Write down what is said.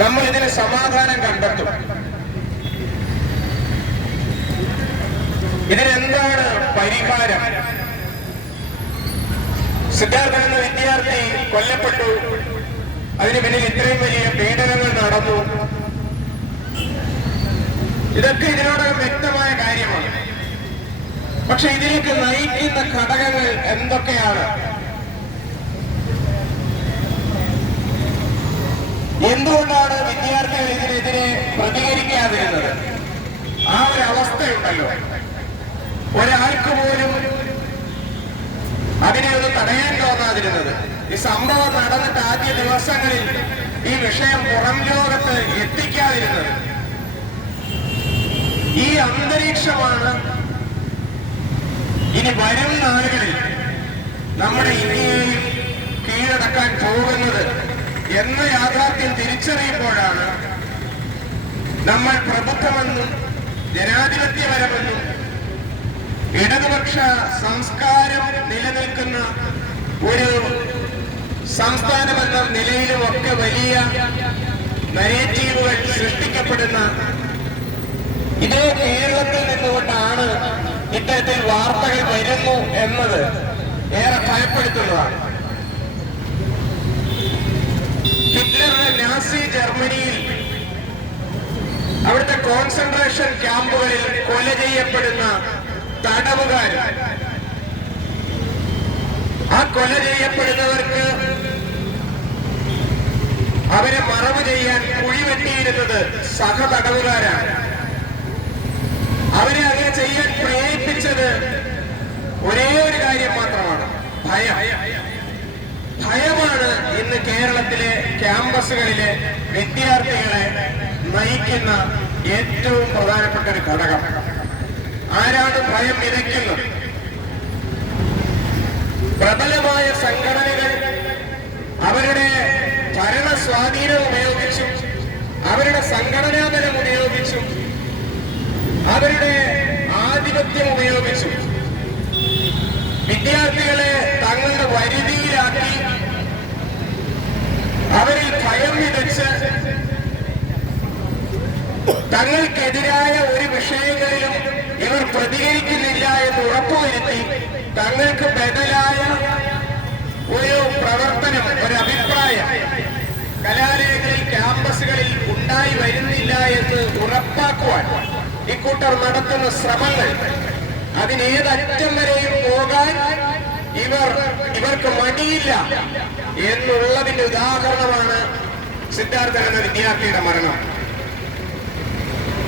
നമ്മൾ ഇതിന് സമാധാനം കണ്ടെത്തും. ഇതിനെന്താണ് പരിഹാരം? സിദ്ധാർത്ഥൻ എന്ന വിദ്യാർത്ഥി കൊല്ലപ്പെട്ടു. അതിന് പിന്നിൽ ഇത്രയും വലിയ പീഡനങ്ങൾ നടന്നു. ഇതൊക്കെ ഇതിനോടകം വ്യക്തമായ കാര്യമാണ്. പക്ഷെ ഇതിലേക്ക് നയിക്കുന്ന ഘടകങ്ങൾ എന്തൊക്കെയാണ്? പ്രതികരിക്കാതിരുന്നത് ആ ഒരു അവസ്ഥയുണ്ടല്ലോ. ഒരാൾക്ക് പോലും അതിനെ ഒന്ന് തടയാൻ തോന്നാതിരുന്നത്. ഈ സംഭവം നടന്നിട്ട് ആദ്യ ദിവസങ്ങളിൽ ഈ വിഷയം പുറം ലോകത്ത് എത്തിക്കാതിരുന്നത്. ഈ അന്തരീക്ഷമാണ് ഇനി വരും നാളുകളിൽ നമ്മുടെ ഇന്ത്യയെയും കീഴടക്കാൻ പോകുന്നത് എന്ന യാഥാർത്ഥ്യം തിരിച്ചറിയുമ്പോഴാണ് നമ്മൾ പ്രബുദ്ധമെന്നും ജനാധിപത്യപരമെന്നും ഇടതുപക്ഷ സംസ്കാരം നിലനിൽക്കുന്ന ഒരു സംസ്ഥാനമെന്ന നിലയിലുമൊക്കെ വലിയ നരേറ്റീവുകൾ സൃഷ്ടിക്കപ്പെടുന്ന ഇതേ കേരളത്തിൽ നിന്നുകൊണ്ടാണ് ഇത്തരത്തിൽ വാർത്തകൾ വരുന്നു എന്നത് ഏറെ ഭയപ്പെടുത്തുന്നതാണ്. കോൺസെൻട്രേഷൻ ക്യാമ്പുകളിൽ കൊല ചെയ്യപ്പെടുന്ന തടവുകാർ. ആ കൊല ചെയ്യപ്പെടുന്നവർക്ക് അവരെ മറവ് ചെയ്യാൻ കുഴിവെട്ടിയിരുന്നത് സഹതടവുകാരാണ്. അവരെ അങ്ങനെ ചെയ്യാൻ പ്രേരിപ്പിച്ചത് ഒരേ ഒരു കാര്യം മാത്രമാണ്. ഭയം. ഭയമാണ് ഇന്ന് കേരളത്തിലെ ക്യാമ്പസുകളിലെ വിദ്യാർത്ഥികളെ നയിക്കുന്ന ഏറ്റവും പ്രധാനപ്പെട്ട ഒരു ഘടകം. ആരാണ് ഭയം വിതയ്ക്കുന്നത്? പ്രബലമായ സംഘടനകൾ അവരുടെ ഭരണ സ്വാധീനം ഉപയോഗിച്ചും അവരുടെ സംഘടനാ ബലം ഉപയോഗിച്ചും അവരുടെ ആധിപത്യം ഉപയോഗിച്ചും. വിദ്യാർത്ഥികളെ തങ്ങളുടെ വരുതിയിലാക്കി അവരിൽ ഭയം വിതച്ച് തങ്ങൾക്കെതിരായ ഒരു വിഷയങ്ങളിലും ഇവർ പ്രതികരിക്കുന്നില്ല എന്ന് ഉറപ്പുവരുത്തി തങ്ങൾക്ക് ബദലായ ഒരു പ്രവർത്തനം ഒരു അഭിപ്രായം കലാലയങ്ങളിൽ ക്യാമ്പസുകളിൽ ഉണ്ടായി വരുന്നില്ല എന്ന് ഉറപ്പാക്കുവാൻ ഇക്കൂട്ടർ നടത്തുന്ന ശ്രമങ്ങൾ അതിനേതറ്റം വരെയും പോകാൻ ഇവർ ഇവർക്ക് മടിയില്ല എന്നുള്ളതിന്റെ ഉദാഹരണമാണ് സിദ്ധാർത്ഥൻ എന്ന വിദ്യാർത്ഥിയുടെ മരണം.